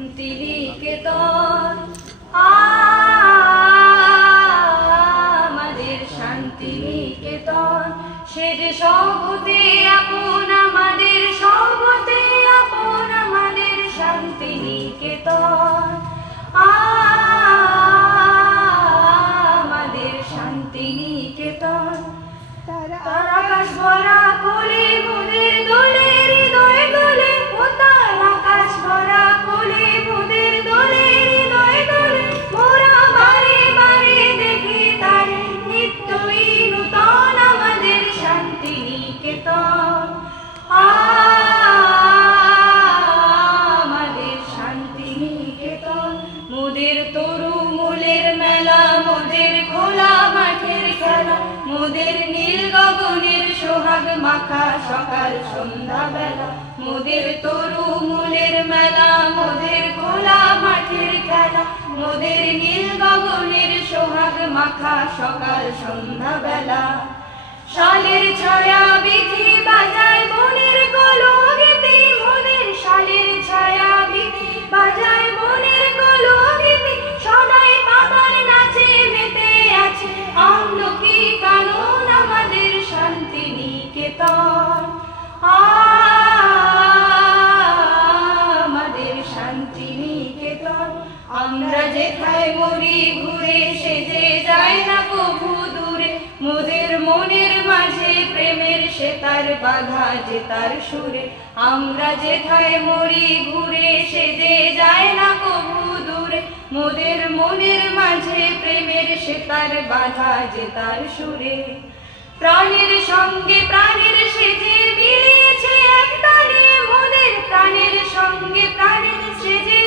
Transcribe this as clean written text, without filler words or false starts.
শান্তিনিকেতন আমাদের শান্তিনিকেতন, সে যে সবতে আপন আমাদের, সবতে আপন আমাদের শান্তিনিকেতন, আমাদের শান্তিনিকেতন। তার আকাশ ভরা কোলে মোদের দোলে, হৃদয় দোলে, ও তার আকাশ ভরা কোলে মোদের দোলে, হৃদয় দোলে, মোরা বারে বারে দেখি তারে নিত্যই নূতন আমাদের শান্তিনিকেতন, আমাদের শান্তিনিকেতন। মোদের তরু মূলের মেলা, মোদের খোলা মাঠের খেলা, মোদের নীল গগনের সোহাগ মাখা সকাল সন্ধ্যা বেলা, মোদের তরু মূলের মেলা, মোদের খোলা মাঠের খেলা, মোদের নীল গগনের সোহাগ মাখা সকাল সন্ধ্যা বেলা। শালের ছায়া বিধি বাজায় বনের কলগীতি, মোদের শালের ছায়া বিধি বাজায় বনের কলগীতি, সদাই পাতার নাচে মেতে আছে আমলকি কানন আমাদের শান্তিনিকেতন, আমাদের শান্তিনিকেতন। আমরা যেথায় মরি ঘুরে সে যে যায় না কভু দূরে, মোদের মনের মাঝে প্রেমের সে তার বাধা যে তার সুরে। আমরা যেথায় মরি ঘুরে সে যে যায় না কভু দূরে, মোদের মনের মাঝে প্রেমের সে তার বাধা যে তার সুরে। প্রাণের সঙ্গে প্রাণের সে যে মিলিয়েছে এক তালে, মোদের প্রাণের সঙ্গে প্রাণের সে যে